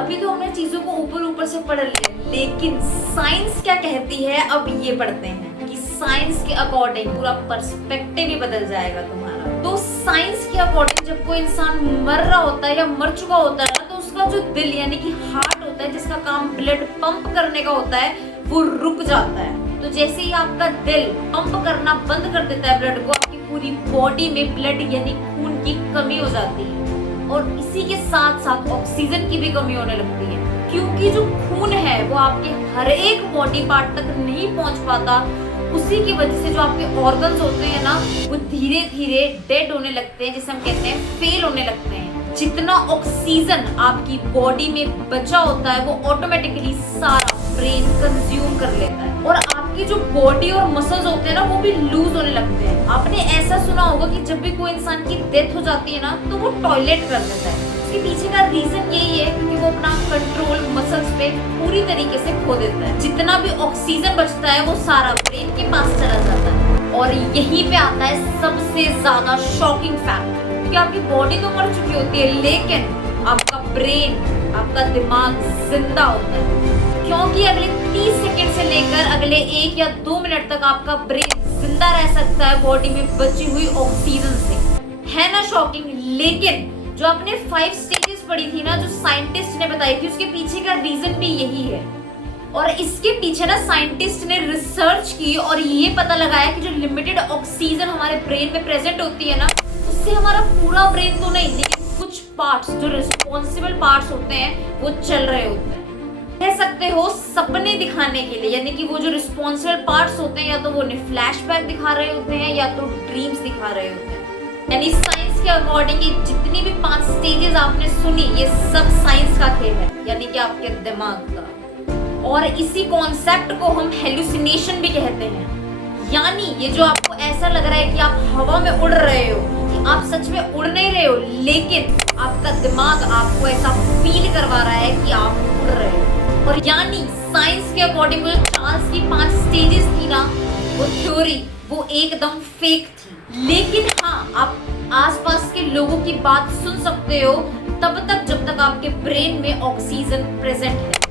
अभी तो हमने चीजों को ऊपर ऊपर से पढ़ लिया, लेकिन साइंस क्या कहती है अब ये पढ़ते हैं कि साइंस के अकॉर्डिंग पूरा पर्सपेक्टिव ही बदल जाएगा तुम्हारा। तो साइंस के अकॉर्डिंग जब कोई इंसान मर रहा होता है या मर चुका होता है ना, तो उसका जो दिल यानी कि हार्ट होता है, जिसका काम ब्लड पंप करने का होता है, वो रुक जाता है। तो जैसे ही आपका दिल पंप करना बंद कर देता है ब्लड को, आपकी पूरी बॉडी में ब्लड यानी खून की कमी हो जाती है और इसी के साथ साथ ऑक्सीजन की भी कमी होने लगती है, क्योंकि जो खून है वो आपके हर एक बॉडी पार्ट तक नहीं पहुंच पाता। उसी की वजह से जो आपके ऑर्गन्स होते हैं ना, वो धीरे धीरे डेड होने लगते हैं, जिसे हम कहते हैं फेल होने लगते हैं। जितना ऑक्सीजन आपकी बॉडी में बचा होता है वो ऑटोमेटिकली सारा ब्रेन कंज्यूम कर लेता है और आपकी जो बॉडी और मसल्स होते हैं ना, वो भी लूज होने लगते हैं। आपने ऐसा सुना होगा कि जब भी कोई इंसान की डेथ हो जाती है ना, तो वो टॉयलेट कर देता है। इसके पीछे का रीजन यही है क्योंकि वो अपना कंट्रोल मसल्स पे पूरी तरीके से खो देता है। जितना भी ऑक्सीजन बचता है वो सारा ब्रेन के पास चला जाता है। और यहीं पे आता है सबसे ज्यादा शॉकिंग फैक्ट कि आपकी बॉडी तो मर चुकी होती है, लेकिन आपका ब्रेन, आपका दिमाग जिंदा होता है, क्योंकि अगले 30 सेकंड से लेकर अगले 1 या 2 मिनट तक आपका ब्रेन जिंदा रह सकता है बॉडी में बची हुई ऑक्सीजन से। है ना शॉकिंग? लेकिन जो आपने 5 स्टेजेस पढ़ी थी ना, जो साइंटिस्ट ने बताई थी, उसके पीछे का रीजन भी यही है। और इसके पीछे ना साइंटिस्ट ने रिसर्च की और ये पता लगाया कि जो लिमिटेड ऑक्सीजन हमारे ब्रेन में प्रेजेंट होती है ना, उससे हमारा पूरा ब्रेन तो नहीं, लेकिन कुछ पार्ट्स जो रिस्पॉन्सिबल पार्ट्स होते हैं वो चल रहे होते हैं। कह सकते हो सपने दिखाने के लिए, यानी कि वो जो रिस्पॉन्सिबल पार्ट्स होते हैं या तो वो फ्लैशबैक दिखा रहे होते हैं या तो ड्रीम्स दिखा रहे होते हैं। यानी साइंस के अकॉर्डिंग जितनी भी 5 स्टेजेस आपने सुनी, ये सब साइंस का खेल है, यानी कि आपके दिमाग का। और इसी कॉन्सेप्ट को हम हेलुसिनेशन भी कहते हैं। यानी ये जो आपको ऐसा लग रहा है कि आप हवा में उड़ रहे हो, कि आप सच में उड़ नहीं रहे हो, लेकिन आपका दिमाग आपको ऐसा फील करवा रहा है कि आप उड़ रहे हो। और यानी साइंस के अकॉर्डिंग जो चार्ल्स की 5 स्टेजेस थी ना, वो थ्योरी वो एकदम फेक थी। लेकिन हाँ, आप आसपास के लोगों की बात सुन सकते हो तब तक जब तक आपके ब्रेन में ऑक्सीजन प्रेजेंट है।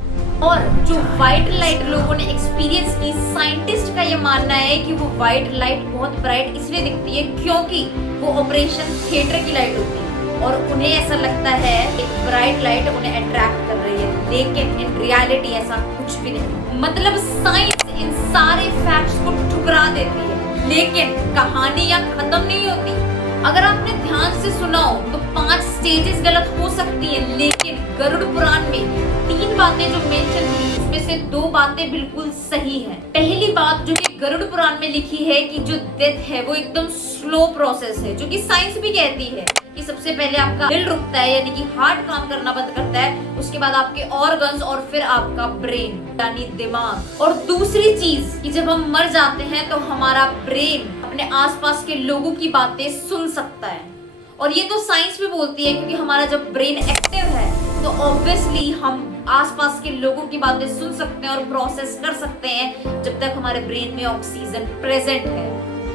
और जो व्हाइट लाइट लोगों ने एक्सपीरियंस की, साइंटिस्ट का ये मानना है कि वो व्हाइट लाइट बहुत ब्राइट इसलिए दिखती है क्योंकि वो ऑपरेशन थिएटर की लाइट होती है और उन्हें ऐसा लगता है एक ब्राइट लाइट उन्हें अट्रैक्ट कर रही है, लेकिन इन रियलिटी ऐसा कुछ भी नहीं। मतलब साइंस इन सारे फैक्ट्स को ठुकरा देती है, लेकिन कहानी यहाँ खत्म नहीं होती। अगर आपने ध्यान से सुना हो तो 5 स्टेजेस गलत हो सकती है, लेकिन गरुड़ पुराण में 3 बातें जो मेंशन हुई, उसमें से 2 बातें बिल्कुल सही हैं। पहली बात जो कि गरुड़ पुराण में लिखी है कि जो डेथ है वो एकदम स्लो प्रोसेस है, जो कि साइंस भी कहती है कि सबसे पहले आपका दिल रुकता है, यानी कि हार्ट काम करना बंद करता है, उसके बाद आपके ऑर्गन्स और फिर आपका ब्रेन यानी दिमाग। और दूसरी चीज कि जब हम मर जाते हैं तो हमारा ब्रेन अपने आसपास के लोगों की बातें सुन सकता है। और ये तो साइंस भी बोलती है, क्योंकि हमारा जब ब्रेन एक्टिव है तो ऑब्वियसली हम आसपास के लोगों की बातें सुन सकते हैं और प्रोसेस कर सकते हैं जब तक हमारे ब्रेन में ऑक्सीजन प्रेजेंट है।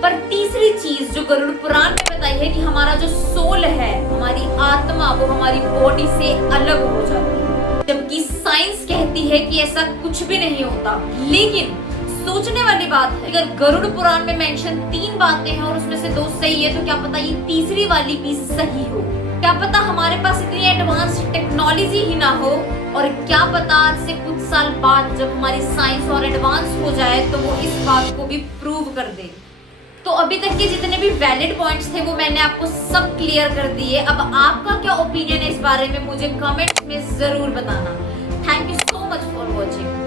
पर तीसरी चीज जो गरुड़ पुराण में बताई है कि हमारा जो सोल है, हमारी आत्मा, वो हमारी बॉडी से अलग हो जाती है, जबकि साइंस कहती है कि ऐसा कुछ भी नहीं होता। लेकिन सोचने वाली बात है, अगर गरुड़ पुराण में मेंशन 3 बातें हैं और उसमें से 2 सही है, तो क्या पता ये तीसरी वाली भी सही हो। क्या पता हमारे पास इतनी एडवांस टेक्नोलॉजी ही ना हो, और क्या पता आज से कुछ साल बाद जब हमारी साइंस और एडवांस हो जाए तो वो इस बात को भी प्रूव कर दे। तो अभी तक के जितने भी वैलिड पॉइंट्स थे वो मैंने आपको सब क्लियर कर दिए। अब आपका क्या ओपिनियन है इस बारे में, मुझे कमेंट्स में जरूर बताना। Thank you so much for watching.